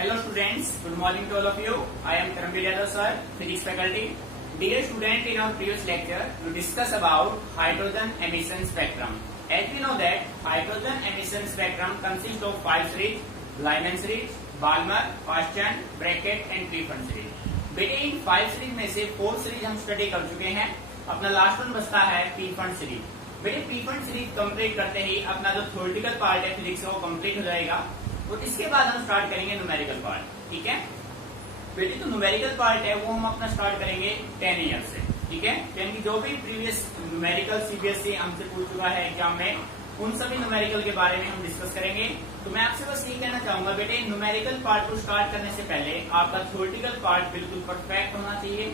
Hello students, good morning to all of you. I am Karamveer Yadav sir, physics faculty. Dear student, in our previous lecture, we discussed about hydrogen emission spectrum. As we know that hydrogen emission spectrum consists of 5 series, Lyman series, Balmer, Paschen, Brackett and Pfund series. बेटे इन 5 series में से 4 series हम study कर चुके हैं. अपना last one बचता है Pfund सीरीज. बेटे Pfund सीरीज कंप्लीट करते ही अपना जो थ्योरेटिकल पार्ट है फिजिक्स का वो कंप्लीट हो जाएगा. और इसके बाद हम स्टार्ट करेंगे न्यूमेरिकल पार्ट. ठीक है बेटी, तो न्यूमेरिकल पार्ट है वो हम अपना स्टार्ट करेंगे 10 ईयर से. ठीक है, यानी जो भी प्रीवियस न्यूमेरिकल सीबीएसई हमसे पूछ चुका है एग्जाम में, उन सभी न्यूमेरिकल के बारे में हम डिस्कस करेंगे. तो मैं आपसे बस ये कहना चाहूंगा बेटे, न्यूमेरिकल पार्ट को स्टार्ट करने से पहले आपका थ्योरेटिकल पार्ट बिल्कुल परफेक्ट होना चाहिए.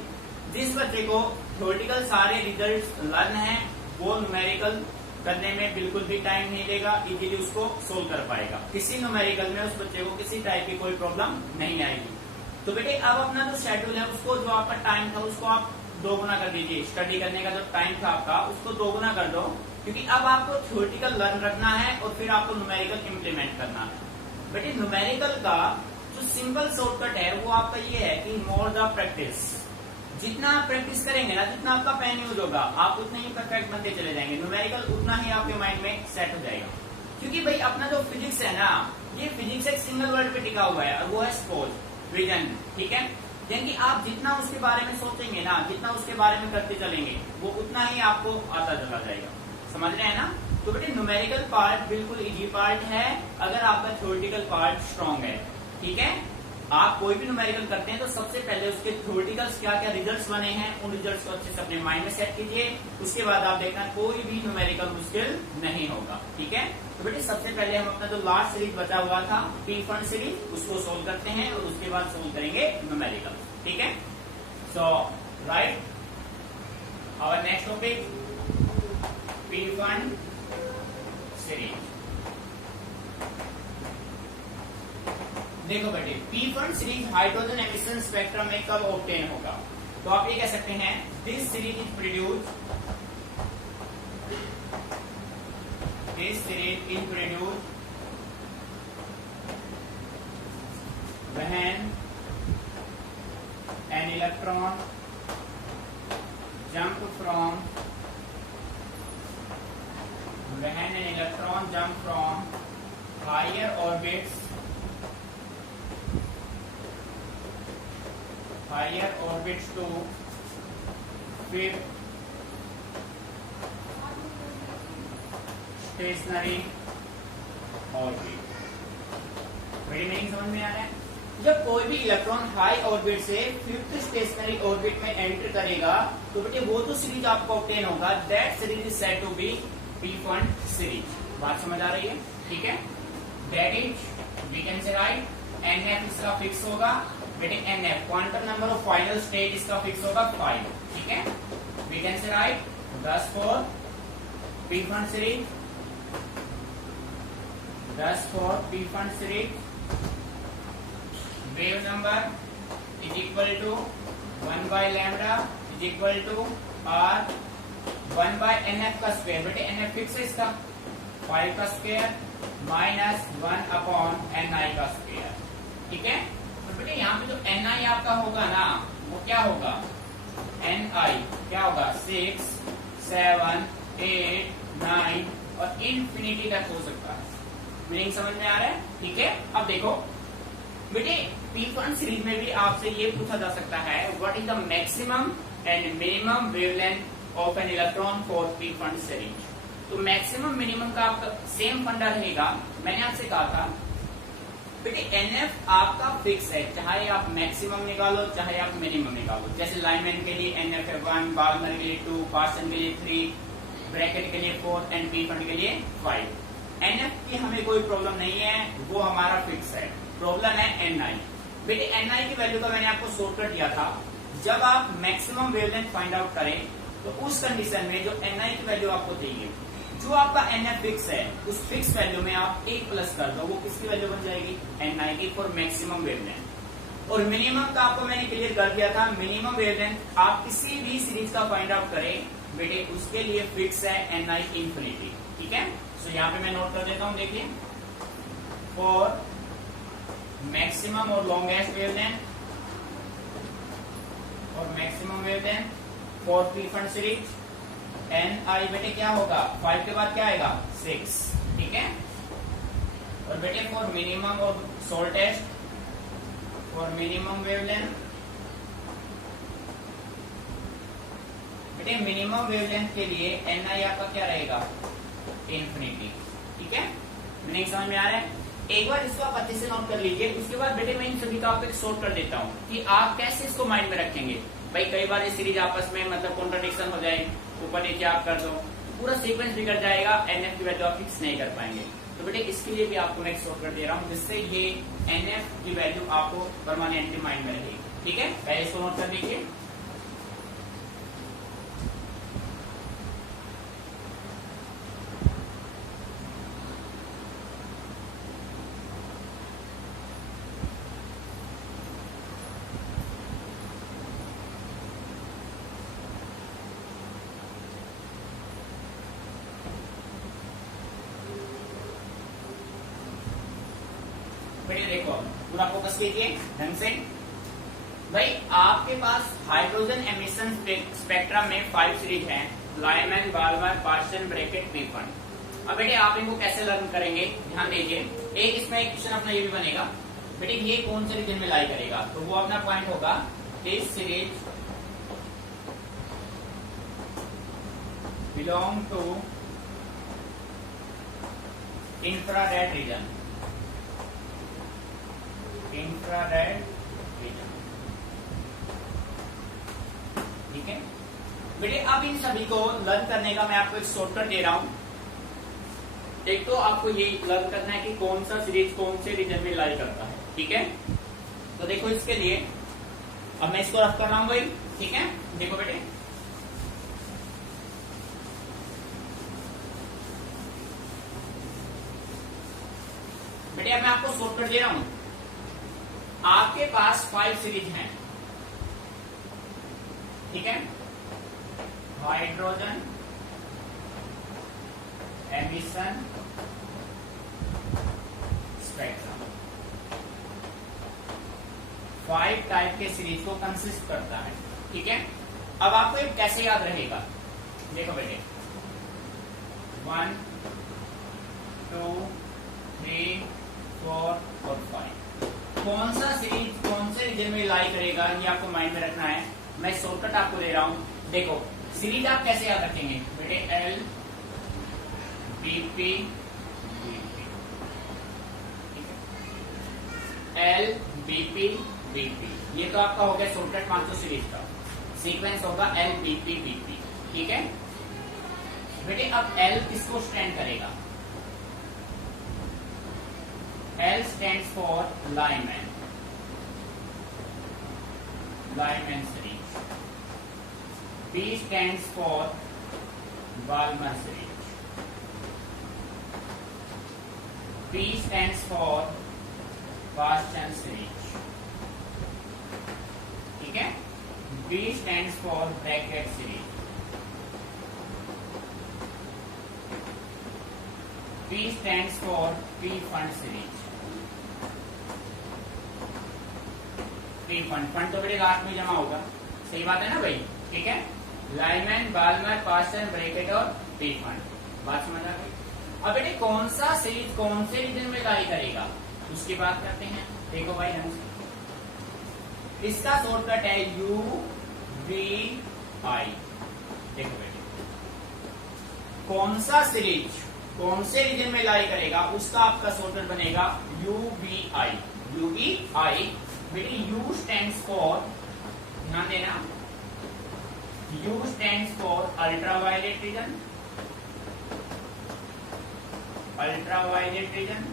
जिस बच्चे को थ्योरेटिकल सारे रिजल्ट लर्न है वो न्यूमेरिकल करने में बिल्कुल भी टाइम नहीं लेगा, इजीली उसको सोल्व कर पाएगा. किसी न्यूमेरिकल में उस बच्चे को किसी टाइप की कोई प्रॉब्लम नहीं आएगी. तो बेटे अब अपना जो शेड्यूल है उसको, जो आपका टाइम था उसको आप 2 गुना कर दीजिए. स्टडी करने का जो टाइम था आपका उसको 2 गुना कर दो, क्योंकि अब आपको थ्योरेटिकल लर्न रखना है और फिर आपको न्यूमेरिकल इम्प्लीमेंट करना है. बेटे न्यूमेरिकल का जो सिंपल शॉर्टकट है वो आपका ये है कि मोर द प्रैक्टिस. जितना आप प्रैक्टिस करेंगे ना, जितना आपका पेन यूज होगा, आप उतने ही परफेक्ट बनते चले जाएंगे. न्यूमेरिकल उतना ही आपके माइंड में सेट हो जाएगा. क्योंकि भाई अपना जो फिजिक्स है ना, ये फिजिक्स एक सिंगल वर्ड पे टिका हुआ है और वो है सपोज, विजन. ठीक है, यानी कि आप जितना उसके बारे में सोचेंगे ना, जितना उसके बारे में करते चलेंगे, वो उतना ही आपको आता चला जाएगा. समझ रहे हैं ना? तो बेटे न्यूमेरिकल पार्ट बिल्कुल इजी पार्ट है अगर आपका थ्योरेटिकल पार्ट स्ट्रांग है. ठीक है, आप कोई भी न्यूमेरिकल करते हैं तो सबसे पहले उसके थ्योरेटिकल्स क्या क्या रिजल्ट्स बने हैं, उन रिजल्ट्स को अच्छे से अपने माइंड में सेट कीजिए. उसके बाद आप देखना कोई भी न्यूमेरिकल मुश्किल नहीं होगा. ठीक है, तो बेटे सबसे पहले हम अपना जो लास्ट सीरीज बचा हुआ था Pfund सीरीज, उसको सोल्व करते हैं और उसके बाद सोल्व करेंगे न्यूमेरिकल. ठीक है, so right our next topic Pfund series. देखो बेटे, Pfund series hydrogen emission spectrum में कब ऑब्टेन होगा? तो आप ये कह सकते हैं this series is produced when an electron jump from higher orbits to fifth stationary orbit. मेरी मीनिंग समझ में आ रहा है? जब कोई भी इलेक्ट्रॉन हाई ऑर्बिट से फिफ्थ स्टेशनरी ऑर्बिट में एंटर करेगा तो बेटे वो जो सीरीज आपको ऑब्टेन होगा, that series is said to be Pfund series. बात समझ आ रही है? ठीक है, that is we can say right NF इसका फिक्स होगा. बेटे NF quantum number of final state इसका फिक्स होगा 5. ठीक है, we can say right 10 for Pfund series, 10 for Pfund series. Wave number is equal to 1 by lambda is equal to R 1 by NF का square. बेटे NF फिक्स है इसका 5 का स्क्वायर माइनस 1 अपॉन NI का स्क्वायर. ठीक है, तो बेटे यहाँ पे जो NI आपका होगा ना, वो क्या होगा? NI क्या होगा? 6, 7, 8, 9 और इन्फिनिटी तक हो सकता है. मीनिंग समझ में आ रहा है? ठीक है, अब देखो बेटे Pfund सीरीज में भी आपसे ये पूछा जा सकता है what is the maximum and minimum wavelength of an electron for Pfund series. तो मैक्सिमम मिनिमम का आपका सेम फंडा रहेगा. मैंने आपसे कहा था बेटे NF आपका फिक्स है, चाहे आप मैक्सिमम निकालो चाहे आप मिनिमम निकालो. जैसे लाइमैन के लिए NF है 1, बाल्मर के लिए 2, पार्सन के लिए 3, ब्रैकेट के लिए 4 एंड Pfund के लिए 5. NF की हमें कोई प्रॉब्लम नहीं है, वो हमारा फिक्स है. प्रॉब्लम है NI. बेटे NI की वैल्यू का मैंने आपको शॉर्टकट दिया था. जब आप मैक्सिमम वेवलेंथ फाइंड आउट करें तो उस कंडीशन में जो NI की वैल्यू आपको चाहिए, जो आपका NF फिक्स है, उस फिक्स वैल्यू में आप 1 प्लस कर दो, वो किसकी वैल्यू बन जाएगी? NI की फॉर मैक्सिमम वेवलेंथ. और मिनिमम का आपको मैंने क्लियर कर दिया था. मिनिमम वेवलेंथ आप किसी भी सीरीज का फाइंड आउट करें बेटे, उसके लिए फिक्स है NI इंफिनिटी. ठीक है, सो यहाँ पे मैं नोट कर देता हूँ. देखिए फॉर मैक्सिमम और लॉन्गेस्ट वेवलेंथ और maximum wavelength for Pfund series n i बेटे क्या होगा 5 के बाद क्या आएगा 6, ठीक है। और बेटे फॉर मिनिमम और शॉर्टेस्ट फॉर मिनिमम वेवलेंथ बेटे मिनिमम वेवलेंथ के लिए एन आई आपका क्या रहेगा इन्फिनिटी, ठीक है। मीनिंग समझ में आ रहा है। एक बार इसको आप अच्छे से नोट कर लीजिए, उसके बाद बेटे मैं इन सभी का आपको एक शॉर्ट कर देता हूँ कि आप कैसे इसको माइंड में रखेंगे। भाई कई बार ये सीरीज आपस में मतलब कॉन्ट्रडिक्शन हो जाए, ऊपर नीचे आप कर दो, पूरा सीक्वेंस बिगड़ जाएगा, एनएफ की वैल्यू आप फिक्स नहीं कर पाएंगे। तो बेटे इसके लिए भी आपको मैं एक शॉर्ट कर दे रहा हूँ जिससे ये एनएफ की वैल्यू आपको परमानेंटली माइंड में रहेगी, ठीक है। पहले इसको नोट कर लीजिए। बेटे देखो पूरा फोकस कीजिए ढंग से। भाई आपके पास हाइड्रोजन एमिशन स्पेक्ट्रम में 5 सीरीज है, लाइमैन, बाल्मर, पार्सन, ब्रैकेट, पीफन। अब बेटे आप इनको कैसे लर्न करेंगे ध्यान दीजिए। एक इसमें एक क्वेश्चन अपना ये भी बनेगा बेटे ये कौन से रीजन में लाई करेगा, तो वो अपना पॉइंट होगा this series belong to infrared region, infrared region, ठीक है बेटे। अब इन सभी को लर्न करने का मैं आपको एक शॉर्टकट दे रहा हूं। एक तो आपको ये लर्न करना है कि कौन सा सीरीज कौन से रीजन में लाई करता है, ठीक है। तो देखो इसके लिए अब मैं इसको रफ कर रहा हूं भाई, ठीक है। देखो बेटे बेटे अब मैं आपको शॉर्टकट दे रहा हूं। आपके पास 5 सीरीज हैं, ठीक है। हाइड्रोजन एमिशन स्पेक्ट्रम 5 टाइप के सीरीज को कंसिस्ट करता है, ठीक है। अब आपको ये कैसे याद रहेगा, देखो बेटे 1 2 3 4 और 5 कौन सा सीरीज कौन से रीजन में लाई करेगा ये आपको माइंड में रखना है। मैं शॉर्टकट आपको दे रहा हूं। देखो सीरीज आप कैसे याद रखेंगे बेटे L BP L BP BP, ये तो आपका हो गया शॉर्टकट 500 सीरीज का सीक्वेंस होगा एल बीपी बीपी, ठीक है बेटे। अब एल किसको स्टैंड करेगा, L stands for Lyman, Lyman series. B stands for Balmer series. P stands for Paschen series. ठीक है। B stands for Brackett series. P stands for P-fund series. Fund fund तो बेटे लास्ट में जमा होगा, सही बात है ना भाई, ठीक है। लाइमैन, बाल्मर, पार्सन, ब्रैकेट और पी फंड, बात समझ आ गई। अब बेटे कौन सा सीरीज कौन से रीजन में लाई करेगा उसकी बात करते हैं। देखो भाई हम इसका शॉर्टकट है यू वी आई। देखो बेटे कौन सा सीरीज कौन से रीजन में लाई करेगा उसका आपका शॉर्टकट बनेगा U V I. U V I बेटे U stands for, ध्यान देना, U stands for ultraviolet region, ultraviolet region.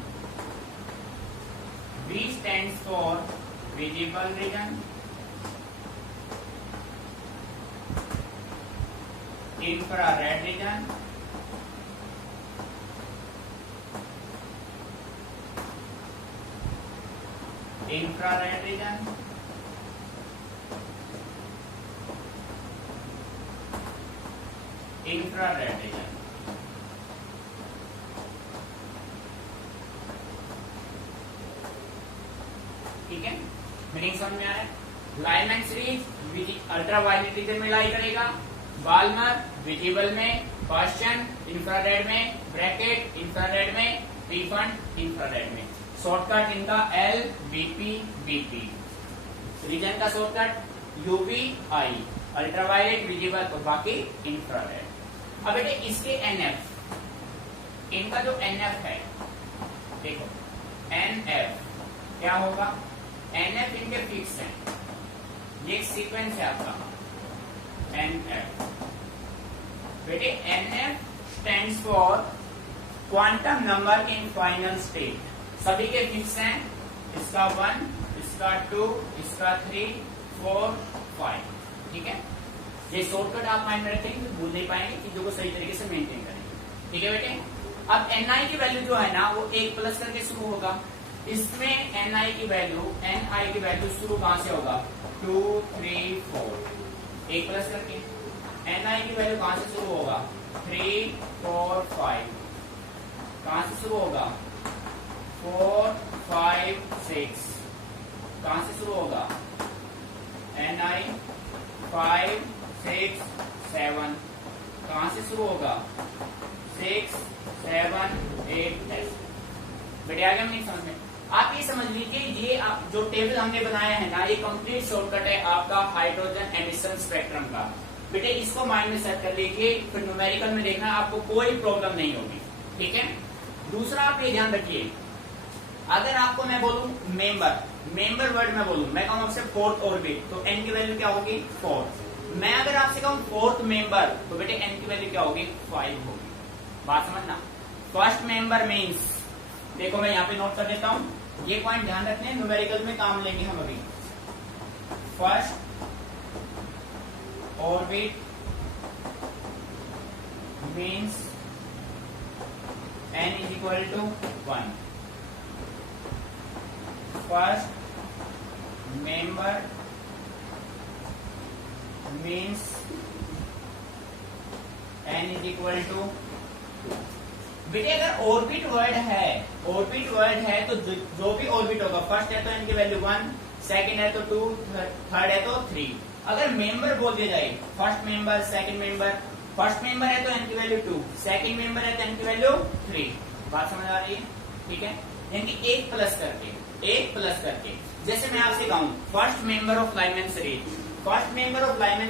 V stands for visible region, infrared region. Infrared region, infrared region, ठीक है, मीनिंग समझ में आ रहा है। लाइनमैन सीरीज अल्ट्रावायलेट रीजन में लाई करेगा, बाल्मर विजिबल में, गॉसियन इंफ्रारेड में, ब्रैकेट इंफ्रारेड में, रिफंड इंफ्रारेड में। शॉर्टकट इनका एल बीपी बीपी, रीजन का शॉर्टकट यूवी आई, अल्ट्रावायलेट विजिबल और बाकी इंफ्रारेड। अब बेटे इसके एनएफ, इनका जो एनएफ है देखो, एनएफ क्या होगा, एनएफ इनके फिक्स है, ये एक सीक्वेंस है आपका एनएफ। बेटे NF stands for quantum number in final state, सभी के फिक्स हैं, इसका 1, इसका 2, इसका 3, 4, 5, ठीक है। ये शॉर्टकट आप माइंड में रखेंगे, भूल नहीं पाएंगे, चीजों को सही तरीके से मेंटेन करेंगे, ठीक है बेटे। अब एनआई की वैल्यू जो है ना वो 1 प्लस करके शुरू होगा, इसमें एनआई की वैल्यू शुरू कहां से होगा, 2, 3, 4, 1 प्लस करके। एनआई की वैल्यू कहां से शुरू होगा, 3, 4, 5, कहां से शुरू होगा, 4, 5, 6, कहां से शुरू होगा, एनआई 5, 6, 7, कहां से शुरू होगा, 6, 7, 8, बेटे आ गया नहीं समझ में। आप ये समझ लीजिए, ये जो टेबल हमने बनाया है ना, ये कंप्लीट शॉर्टकट है आपका हाइड्रोजन एमिशन स्पेक्ट्रम का। बेटे इसको माइंड में सेट कर लीजिए, फिर न्यूमेरिकल में देखना आपको कोई प्रॉब्लम नहीं होगी, ठीक है। दूसरा आप ये ध्यान रखिए, अगर आपको मैं बोलूं मेंबर वर्ड में बोलूं, मैं कहूं आपसे फोर्थ ऑर्बिट, तो एन की वैल्यू क्या होगी, 4। मैं अगर आपसे कहूं फोर्थ मेंबर, तो बेटे एन की वैल्यू क्या होगी, 5 होगी। बात समझना। फर्स्ट मेंबर मीन्स, देखो मैं यहाँ पे नोट कर देता हूं, ये पॉइंट ध्यान रखने हैं, न्यूमेरिकल में काम लेंगे हम अभी। First orbit means n is equal to 1. First member means n is equal to 2. बेटे अगर ऑर्बिट वर्ड है तो जो भी ऑर्बिट होगा, फर्स्ट है तो n की वैल्यू 1, सेकंड है तो 2, थर्ड है तो 3। अगर मेंबर बोल दिया जाए, first member, second member, first member है तो n की वैल्यू 2, सेकंड मेंबर है तो n की वैल्यू 3। बात समझ आ रही है, ठीक है। यानी 1 प्लस करके, जैसे मैं आपसे कहूं first member of lineman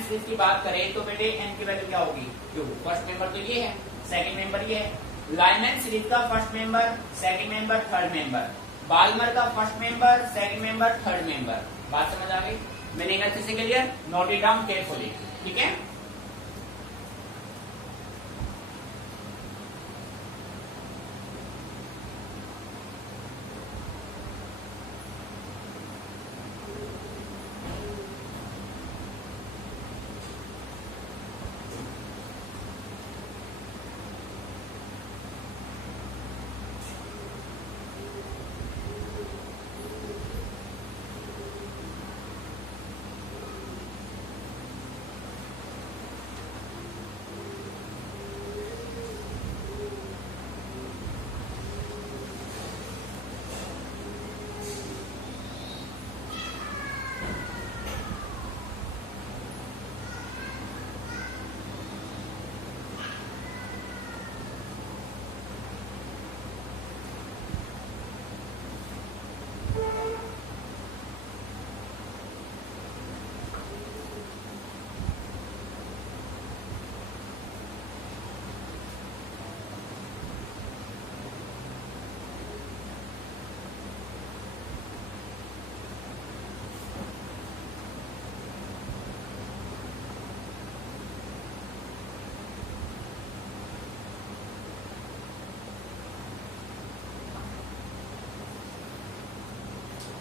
series की बात करें तो बेटे n की वैल्यू क्या होगी, क्यों, फर्स्ट मेंबर तो ये है, सेकंड मेंबर ये है। लाइनमैन सीरीज का first member, second member, third member, Balmer का first member, second member, third member. बात समझ आ गई, मैंने अच्छे से clear, note it down carefully, ठीक है।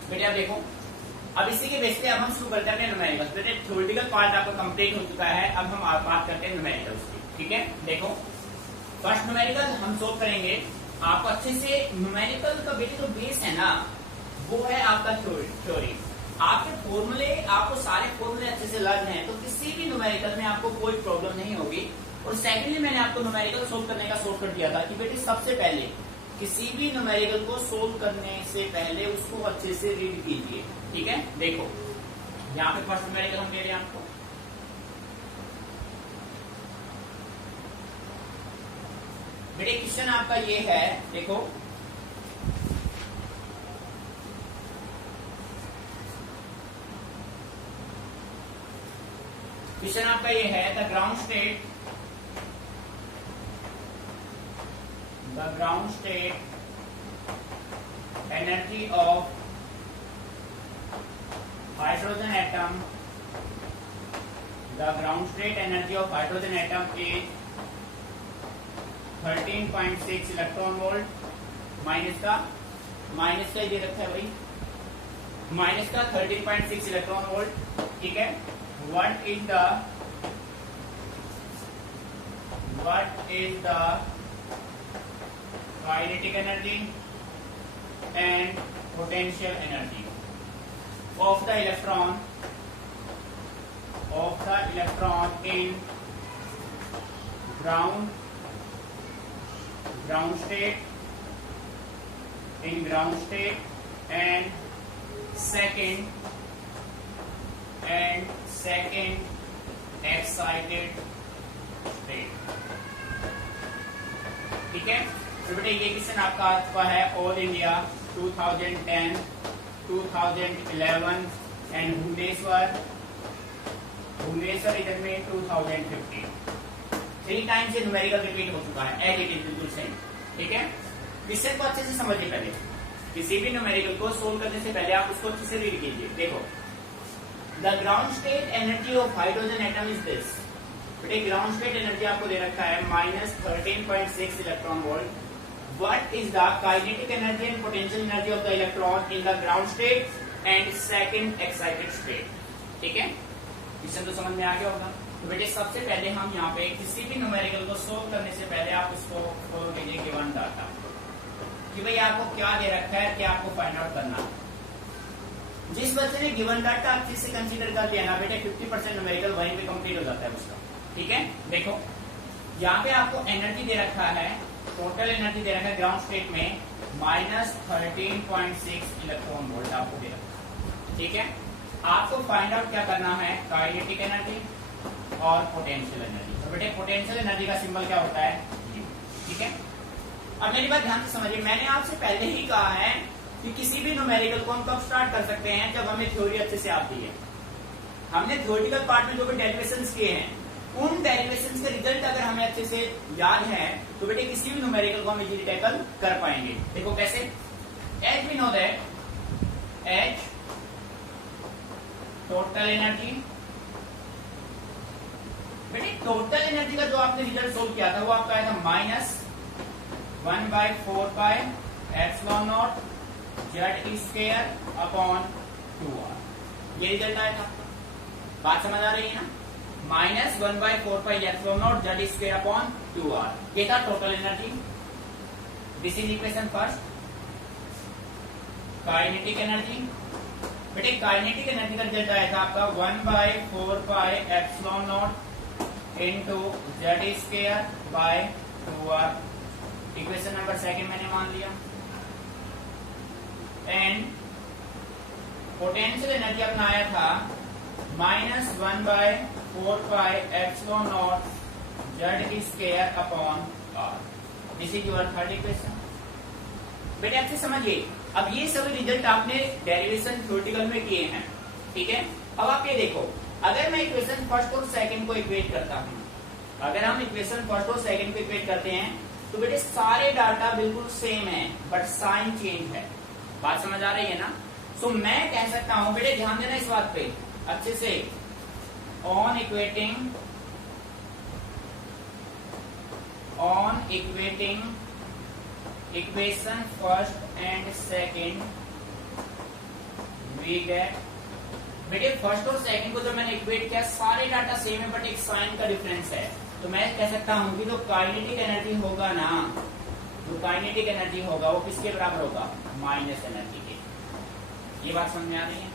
बेटे अब देखो, अब इसी के बेस पे अब हम शुरू करते हैं न्यूमेरिकल्स। बेटे थ्योरेटिकल पार्ट आपका कंप्लीट हो चुका है, अब हम बात करते हैं न्यूमेरिकल्स की, ठीक है। देखो फर्स्ट न्यूमेरिकल हम सोल्व करेंगे, आपको अच्छे से न्यूमेरिकल का बेटे जो बेस है ना वो है आपका थ्योरी। आपके फॉर्मूले, आपको सारे फॉर्मूले अच्छे से लर्न है तो किसी भी न्यूमेरिकल में आपको कोई प्रॉब्लम नहीं होगी। और सेकेंडली मैंने आपको न्यूमेरिकल सोल्व करने का शॉर्टकट दिया था कि बेटे सबसे पहले किसी भी न्यूमेरिकल को सोल्व करने से पहले उसको अच्छे से रीड कीजिए। ठीक है, देखो यहाँ पे फर्स्ट न्यूमेरिकल हम ले रहे हैं आपको। बेटे क्वेश्चन आपका ये है, देखो क्वेश्चन आपका ये है, the ground state energy of hydrogen atom, the ground state energy of hydrogen atom is 13.6 electron volt. Minus का ये रखा है भाई, माइनस का 13.6 इलेक्ट्रॉन वोल्ट। ठीक है, what is the kinetic energy and potential energy of the electron in ground state and second excited state। ठीक है, तो बेटे ये क्वेश्चन आपका है ऑल इंडिया 2010, 2011 एंड भुवनेश्वर इधर में 2015। 3 टाइम से न्यूमेरिकल रिपीट हो चुका है, एज इट इज बिल्कुल सेम। ठीक है, क्वेश्चन को अच्छे से समझिए। पहले किसी भी न्यूमेरिकल को सोल्व करने से पहले आप उसको अच्छे से रीड कीजिए। देखो, the ground state energy of hydrogen atom is this. बेटे ग्राउंड स्टेट एनर्जी आपको दे रखा है -13.6 electron volt. What is the kinetic energy and potential energy of the electron in the ground state and second excited state. ठीक है, question तो समझ में आ गया होगा। तो बेटे सबसे पहले हम यहाँ पे किसी भी न्यूमेरिकल को सोल्व करने से पहले आप उसको खोल लीजिए गिवन डाटा, कि भाई आपको क्या दे रखा है, क्या आपको फाइंड आउट करना है। जिस बच्चे ने गिवन डाटा अच्छे से कंसीडर कर लिया ना बेटे, 50% न्यूमेरिकल वहीं पे कंप्लीट हो जाता है उसका। ठीक है, देखो यहाँ पे आपको एनर्जी दे रखा है, टोटल एनर्जी दे रखा है ग्राउंड स्टेट में -13.6 इलेक्ट्रॉन वोल्ट आपको दे रखा है। ठीक है, आपको फाइंड आउट क्या करना है, काइनेटिक एनर्जी और पोटेंशियल एनर्जी। तो बेटे पोटेंशियल एनर्जी का सिंबल क्या होता है, ठीक है। अब मेरी बात ध्यान से समझिए, मैंने आपसे पहले ही कहा है कि किसी भी न्यूमेरिकल को हम कब स्टार्ट कर सकते हैं, जब हमें थ्योरी अच्छे से आती है। हमने थ्योरेटिकल पार्ट में जो भी डेरिवेशंस किए हैं, उन डेरिवेशंस के रिजल्ट अगर हमें अच्छे से याद है तो बेटे किसी भी न्यूमेरिकल को हम इजीली टैकल कर पाएंगे। देखो कैसे, H we know that H total energy. बेटे टोटल एनर्जी का जो आपने रिजल्ट सोल्व किया था वो आपका आया था -1/4 epsilon not Z square upon 2r। ये रिजल्ट आया था, बात समझ आ रही है ना। -1/4 epsilon not Z square upon 2r, ये था total energy. This is equation first. Kinetic energy, बेटे काइनेटिक एनर्जी का रिजल्ट आया था आपका 1/4 epsilon not into Z square by 2r। Equation number second मैंने मान लिया। एंड पोटेंशियल एनर्जी अपना आया था -1/4 epsilon not Z square upon r। This is your third equation. बेटे अच्छे समझिए, अब ये सभी रिजल्ट आपने डेरिवेशन थ्योरेटिकल में किए हैं। ठीक है, अब आप ये देखो, अगर मैं इक्वेशन फर्स्ट और सेकंड को इक्वेट करता हूं, अगर हम इक्वेशन फर्स्ट और सेकंड को इक्वेट करते हैं तो बेटे सारे डाटा बिल्कुल सेम है, बट साइन चेंज है। बात समझ आ रही है ना। सो मैं कह सकता हूं, बेटे ध्यान देना इस बात पे अच्छे से, on equating equation first and second we get. बेटे फर्स्ट और सेकंड को जो मैंने इक्वेट किया, सारे डाटा सेम है बट एक साइन का डिफरेंस है। तो मैं कह सकता हूं कि जो काइनेटिक एनर्जी होगा ना, जो काइनेटिक एनर्जी होगा वो किसके बराबर होगा, माइनस एनर्जी के। ये बात समझ में आ रही है।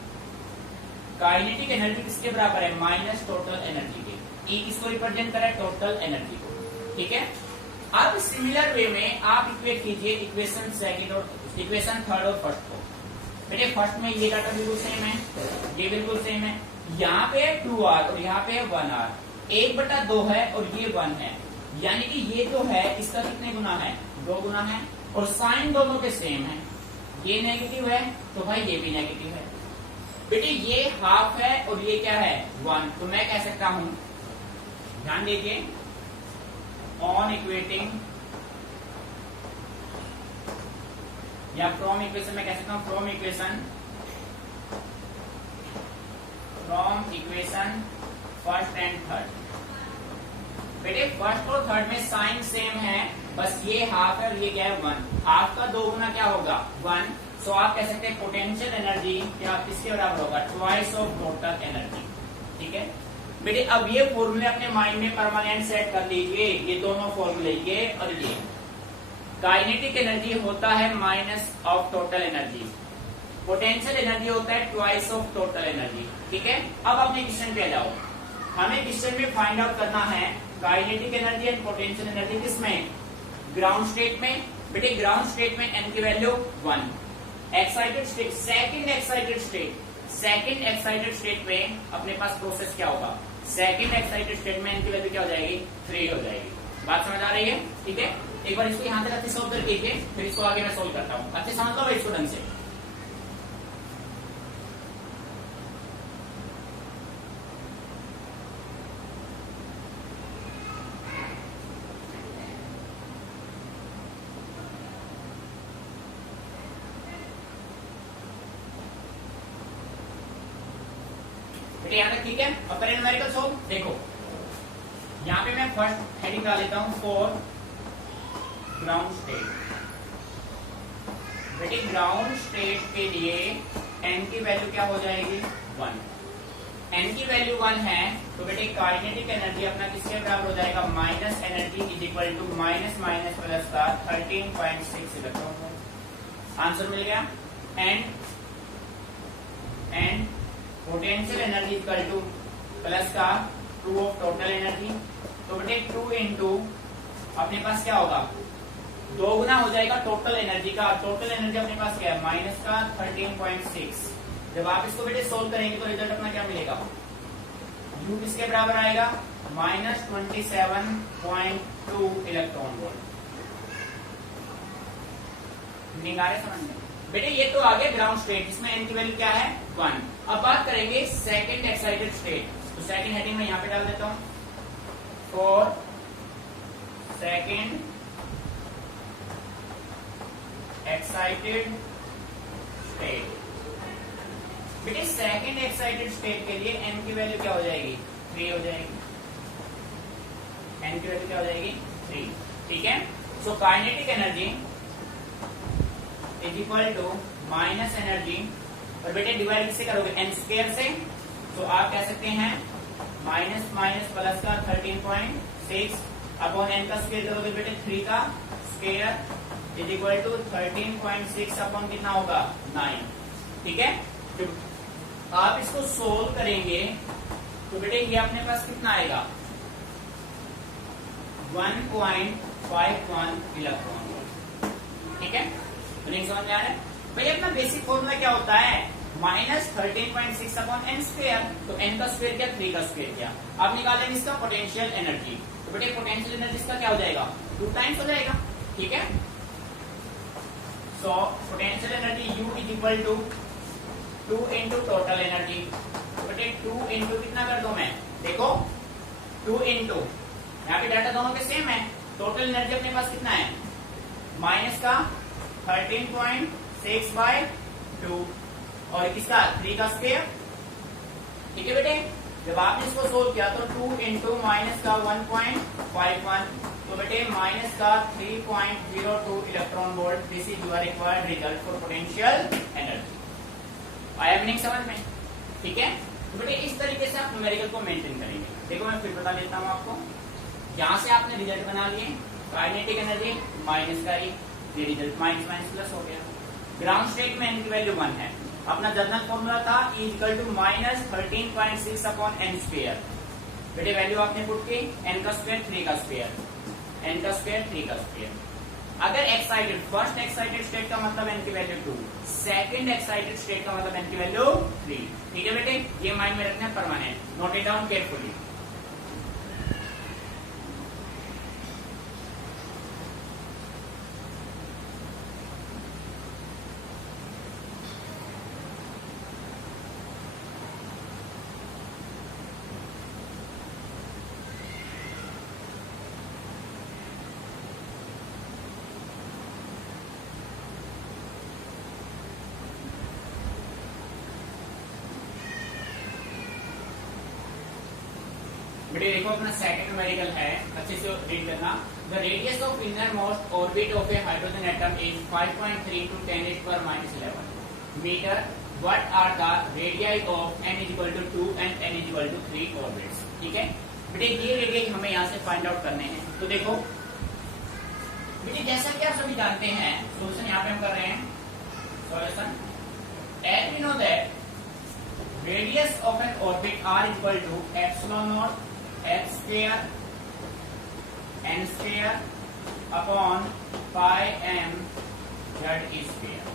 काइनेटिक एनर्जी किसके बराबर है, माइनस टोटल एनर्जी के। ई किसको रिप्रेजेंट करे, टोटल एनर्जी को। ठीक है, अब सिमिलर वे में आप इक्वेट कीजिए इक्वेशन सेकंड और इक्वेशन थर्ड और फर्स्ट को। बेटे फर्स्ट में ये डाटा बिल्कुल सेम है, ये बिल्कुल सेम है, यहाँ पे 2r और यहाँ पे 1r, 1/2 है और ये 1 है, यानी कि ये जो है इसका कितने गुना है, 2 गुना है, और साइन दोनों के सेम है, ये नेगेटिव है तो भाई ये भी नेगेटिव है। बेटे ये हाफ है और ये क्या है 1, तो मैं कह सकता हूं, ध्यान दीजिए, ऑन इक्वेटिंग या फ्रॉम इक्वेशन में कह सकता हूं, from equation first and third. बेटे फर्स्ट और थर्ड में साइन सेम है, बस ये हाफ है और ये क्या है 1, हाफ का 2 गुना क्या होगा 1, सो आप कह सकते हैं पोटेंशियल एनर्जी क्या इसके बराबर होगा ट्वाइस ऑफ टोटल एनर्जी। ठीक है बेटे, अब ये फॉर्मूले अपने माइंड में परमानेंट सेट कर लीजिए, ये दोनों फॉर्मूले ये और ये। काइनेटिक एनर्जी होता है minus of total energy, potential energy होता है ट्वाइस ऑफ टोटल एनर्जी। ठीक है, अब अपने क्वेश्चन पे आ जाओ, हमें क्वेश्चन में फाइंड आउट करना है kinetic energy and potential energy किसमें, ग्राउंड स्टेट में। बेटे ग्राउंड स्टेट में एन की value 1, excited state second excited state में अपने पास प्रोसेस क्या होगा, सेकंड एक्साइटेड स्टेट में एन की वैल्यू क्या हो जाएगी 3 हो जाएगी। बात समझ आ रही है? ठीक है, एक बार इसको यहां तक अच्छे सोल्व कर लीजिए, फिर इसको आगे मैं सोल्व करता हूं, अच्छे समझ लो इसको ढंग से। यहाँ तक ठीक है, अब करें न्यूमेरिकल सोल्व। देखो यहाँ पे मैं फर्स्ट हेडिंग डाल लेता हूं फॉर ग्राउंड स्टेट। बेटे ग्राउंड स्टेट के लिए एन की वैल्यू क्या हो जाएगी 1, एन की वैल्यू 1 है तो बेटे काइनेटिक एनर्जी अपना किसके बराबर हो जाएगा, minus energy is equal to minus minus plus का 13.6 इलेक्ट्रॉन। आंसर मिल गया। And potential energy equal to plus का 2 ऑफ टोटल एनर्जी, तो बेटे 2 इंटू अपने पास क्या होगा 2 गुना हो जाएगा टोटल एनर्जी का, टोटल एनर्जी अपने पास क्या है माइनस का 13.6। जब आप इसको बेटे सोल्व करेंगे तो रिजल्ट अपना क्या मिलेगा, U किसके बराबर आएगा माइनस 27.2 इलेक्ट्रॉन वोल्ट। मीनिंग आ रहा है समझ में? बेटे ये तो आ गया ग्राउंड स्टेट, इसमें एन की वैल्यू क्या है 1। अब बात करेंगे सेकंड एक्साइटेड स्टेट, तो सेकंड हेडिंग में यहां पे डाल देता हूं फॉर सेकंड एक्साइटेड स्टेट। बेटे सेकंड एक्साइटेड स्टेट के लिए एन की वैल्यू क्या हो जाएगी 3 हो जाएगी, एन की वैल्यू क्या हो जाएगी 3। ठीक है, so kinetic energy is equal to minus energy, और बेटे डिवाइड किससे करोगे एन स्क्वायर से, तो आप कह सकते हैं माइनस माइनस प्लस का 13.6 अपॉन एन का स्क्वायर करोगे बेटे 3 का square is equal to 13.6 upon कितना होगा 9। ठीक है, जब आप इसको सोल्व करेंगे तो बेटे ये अपने पास कितना आएगा 1.51 इलेक्ट्रॉन वोल्ट। ठीक है, नहीं समझ में आ रहा है भाई? अपना बेसिक फॉर्मूला क्या होता है माइनस 13.6 अपॉन एन स्क्वायर, तो एन का स्क्वायर क्या 3 का स्क्वायर क्या। अब निकालेंगे इसका पोटेंशियल एनर्जी, तो बेटे पोटेंशियल एनर्जी इसका क्या हो जाएगा 2 टाइम्स हो जाएगा। ठीक है, so potential energy U is equal to 2 into total energy, तो बेटे 2 इंटू कितना कर दो मैं, देखो 2 इंटू यहाँ पे डाटा दोनों के सेम है, टोटल एनर्जी अपने पास कितना है माइनस का 13.6/2 और किसका 3 का स्क्वायर। ठीक है बेटे, जब आपने इसको सोल्व किया तो 2 इंटू माइनस का 1.51, तो बेटे माइनस का 3.02 electron volt. This is your required result for potential energy. आया मीनिंग समझ में? ठीक है, तो बेटे इस तरीके से आप न्यूमेरिकल को मेंटेन करेंगे। देखो मैं फिर बता देता हूँ आपको, यहां से आपने रिजल्ट बना लिए, काइनेटिक एनर्जी माइनस का ये रिजल्ट माइनस माइनस प्लस हो गया। ग्राउंड स्टेट में एन की वैल्यू 1 है, अपना जनरल फॉर्मूला था E equal to minus 13.6 upon N square. बेटे वैल्यू आपने पुट की, एन का स्क्वायर 3 का स्क्वायर। n का स्क्वायर 3 का स्क्वायर। अगर एक्साइटेड, फर्स्ट एक्साइटेड स्टेट का मतलब n की वैल्यू 2, सेकंड एक्साइटेड स्टेट का मतलब n की वैल्यू 3। ठीक है बेटे, ये माइंड में रखना है permanent, note it down carefully. बेटे देखो अपना सेकंड न्यूमेरिकल है, अच्छे से रीड करना। The radius of inner most orbit of a hydrogen atom is 5.3 × 10⁻⁻11 metre. What are the radii of n = 2 and n = 3 orbits. ठीक है बेटे, ये रेडियाई हमें यहाँ से फाइंड आउट करने हैं। तो देखो बेटे, जैसा कि आप सभी जानते हैं, सोल्यूशन यहाँ पे हम कर रहे हैं। Solution, as we know that radius of N orbit r = ε0 h square n square upon pi m z square।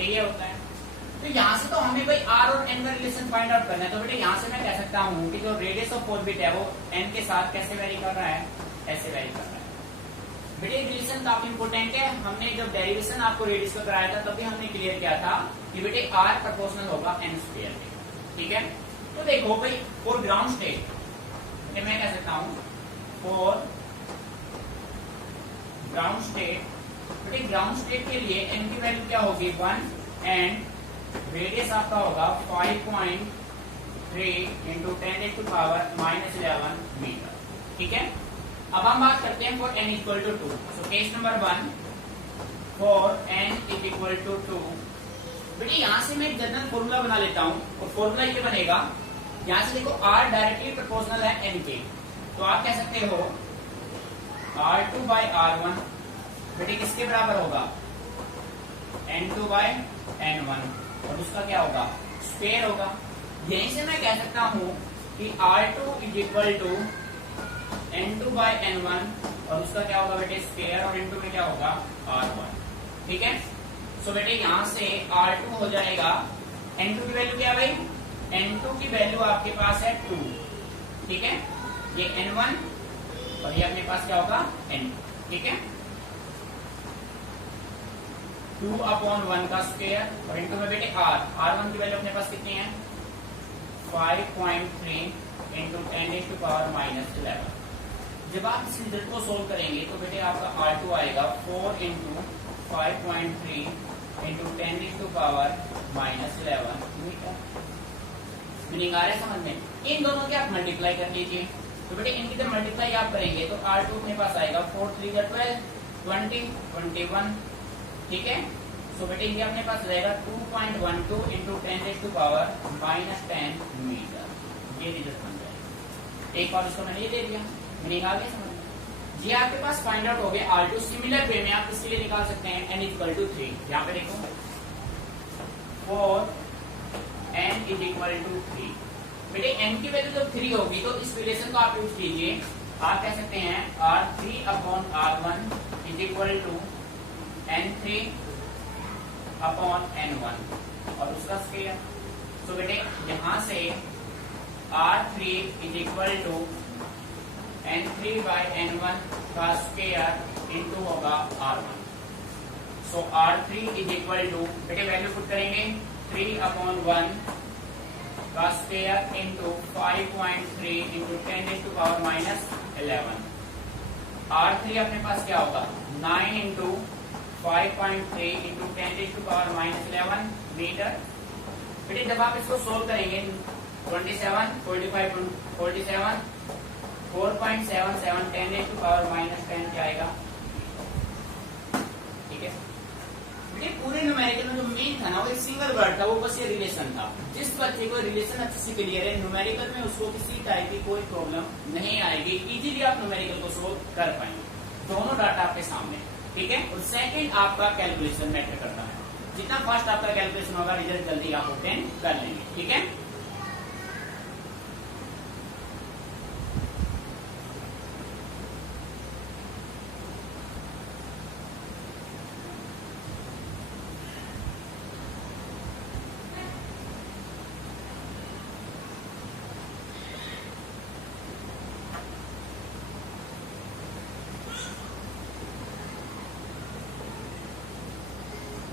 ये होता है। तो यहाँ से तो हमें भाई r और n का रिलेशन फाइंड आउट करना है। तो बेटे यहाँ से मैं कह सकता हूँ कि जो रेडियस ऑफ ऑर्बिट है वो n के साथ कैसे वेरी कर रहा है, ऐसे वेरी कर रहा है। बेटे रिलेशन काफी इंपॉर्टेंट है। हमने जब डेरिवेशन आपको रेडियस का कराया था तभी हमने क्लियर किया था कि बेटे r प्रोपोर्शनल होगा n स्क्वायर के। ठीक है, तो देखो भाई फॉर ग्राउंड स्टेट मैं कह सकता हूं फॉर ग्राउंड स्टेट, बेटे ग्राउंड स्टेट के लिए n की वैल्यू क्या होगी 1 एंड रेडियस आपका होगा 5.3 × 10⁻⁻11 मीटर। ठीक है, अब हम बात करते हैं for n = 2। So case number 1 for n = 2। बेटे यहाँ से मैं जनरल फॉर्मूला बना लेता हूँ और फॉर्मूला ये बनेगा, यहाँ से देखो r डायरेक्टली प्रोपोर्शनल है n के, तो आप कह सकते हो R2/R1 बेटे किसके बराबर होगा N2/N1 और उसका क्या होगा स्क्वायर होगा। यहीं से मैं कह सकता हूँ कि R2 = N2/N1 और उसका क्या होगा बेटे स्क्वायर, और N2 में क्या होगा R1। ठीक है, सो बेटे यहाँ से R2 हो जाएगा, N2 की वैल्यू क्या है भाई, N2 की वैल्यू आपके पास है 2। ठीक है, ये N1 और ये अपने पास क्या होगा N2। ठीक है, 2/1 का स्क्वायर और N2 में बेटे R1 की वैल्यू अपने पास कितनी है 5.3 × 10⁻⁻11। जब आप इस रिजल्ट को सोल्व करेंगे तो बेटे आपका R2 आएगा 4 × 5.3 × 10⁻⁻11 मीटर। मीनिंग आ रहा है समझ में? इन दोनों के आप मल्टीप्लाई कर लीजिए। तो बेटे इनकी जब मल्टीप्लाई आप करेंगे तो R2 अपने पास आएगा 4 3 12 20 21। ठीक है, सो बेटे इनके अपने पास रहेगा 2.12 × 10⁻⁻10 मीटर। ये रिजल्ट बन जाएगा। एक बार उसको मैंने ये दे दिया, मीनिंग आ गया समझ में? ये आपके पास फाइंड आउट हो गया R2। सिमिलर वे में आप इसके लिए निकाल सकते हैं n = 3। यहाँ पे देखो फॉर n = 3, बेटे n की वैल्यू जब 3 होगी तो इस रिलेशन को आप यूज कीजिए। आप कह सकते हैं R3/R1 = N3/N1 और उसका स्क्वायर। तो बेटे यहां से R3 = N3/N1 का स्क्वायर इंटू होगा R1। सो R3 बेटे वैल्यू पुट करेंगे 3/1 का स्क्वायर इंटू 5.3 × 10⁻⁻11। R3 अपने पास क्या होगा 9 × 5.3 × 10⁻⁻11 मीटर। बेटे जब आप इसको सोल्व करेंगे 27 45 47 4.77 10⁻⁻10 क्या आएगा। ठीक है, बेटे पूरे न्यूमेरिकल में जो मेन था ना वो एक सिंगल वर्ड था, वो बस ये रिलेशन था। जिस बच्चे को रिलेशन अच्छे से क्लियर है न्यूमेरिकल में उसको किसी टाइप की कोई प्रॉब्लम नहीं आएगी, इजीली आप न्यूमेरिकल को सोल्व कर पाएंगे। दोनों डाटा आपके सामने। ठीक है, और सेकंड आपका कैलकुलेशन मैटर करता है। जितना फास्ट आपका कैलकुलेशन होगा रिजल्ट जल्दी आप ऑब्टेन कर लेंगे। ठीक है,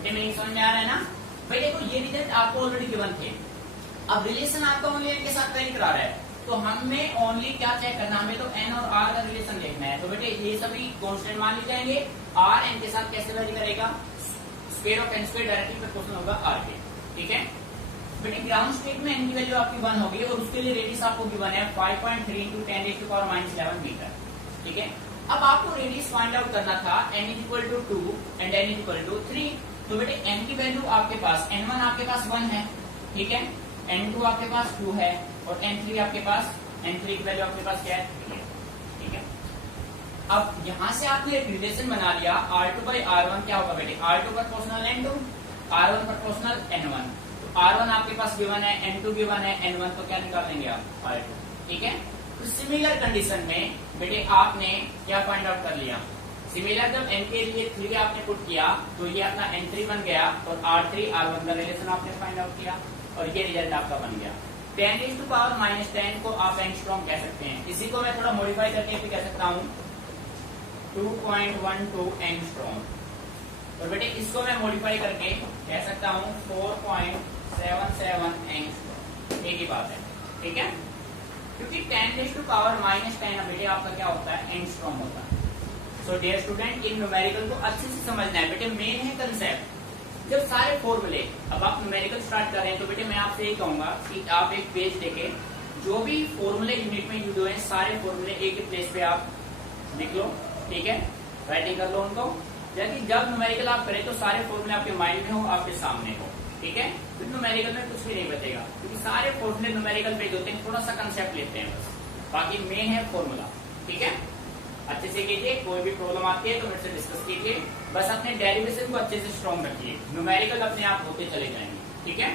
बेटे मेरी समझ में आ रहा है ना। भाई देखो ये रिजल्ट आपको ऑलरेडी गिवन थे, अब रिलेशन आपका ओनली एन के साथ वेरी करा रहा है, तो हमें ओनली क्या चेक करना, हमें तो एन और आर का रिलेशन देखना है। तो बेटे ये सभी कांस्टेंट मान ली जाएंगे, आर एन के साथ कैसे वेरी करेगा, square of N square directly proportional होगा आर के। ठीक है बेटे, ग्राउंड स्टेट में एन की वैल्यू आपकी 1 होगी और उसके लिए रेडियस आपको गिवन है 5.3 × 10⁻⁻11 मीटर। ठीक है, अब आपको रेडियस फाइंड आउट करना था n = 2 एंड n = 3। तो बेटे n की वैल्यू आपके पास n1 आपके पास 1 है, ठीक है, n2 आपके पास 2 है और n3 आपके पास, n3 की वैल्यू आपके पास क्या है, 3 है। ठीक है, अब यहां से आपने एक रिलेशन बना लिया, R2/R1 क्या होगा बेटे, R2 proportional N2, R1 proportional N1। तो R1 आपके पास गिवन है, N2 गिवन है, N1 तो क्या निकाल लेंगे आप, R2। ठीक है, तो सिमिलर कंडीशन में बेटे आपने क्या फाइंड आउट कर लिया, सिमिलर जब n के लिए 3 आपने पुट किया तो ये अपना N3 बन गया और R3 R1 का रिलेशन आपने फाइंड आउट किया और ये रिजल्ट आपका बन गया। 10⁻⁻10 को आप एंगस्ट्रॉम कह सकते हैं, इसी को मैं थोड़ा मॉडिफाई करके भी कह सकता हूँ 2.12 एंगस्ट्रॉम, और बेटे इसको मैं मॉडिफाई करके कह सकता हूँ 4.77 एंगस्ट्रॉम। एक ही बात है, ठीक है, क्योंकि 10⁻⁻10 बेटे आपका क्या होता है, एंगस्ट्रॉम होता है। सो डियर स्टूडेंट, इन न्यूमेरिकल को अच्छे से समझना है बेटे, मेन है कंसेप्ट। जब सारे फॉर्मूले, अब आप न्यूमेरिकल स्टार्ट कर रहे हैं तो बेटे मैं आपसे यही कहूंगा कि आप एक पेज लेके जो भी फॉर्मूले यूनिट में यूज हुए हैं सारे फॉर्मूले एक ही प्लेस पे आप लिख लो। ठीक है, राइटिंग कर लो उनको, ताकि जब न्यूमेरिकल आप करें तो सारे फॉर्मूले आपके माइंड में हो, आपके सामने हो। ठीक है, फिर न्यूमेरिकल में कुछ भी नहीं बचेगा, क्योंकि सारे फॉर्मूले न्यूमेरिकल पेज होते हैं, थोड़ा सा कंसेप्ट लेते हैं बस, बाकी मेन है फॉर्मूला। ठीक है, अच्छे से कीजिए, कोई भी प्रॉब्लम आती है तो मेरे से डिस्कस कीजिए, बस अपने डेरिवेशन को अच्छे से स्ट्रॉन्ग रखिए, न्यूमेरिकल अपने आप होते चले जाएंगे। ठीक है।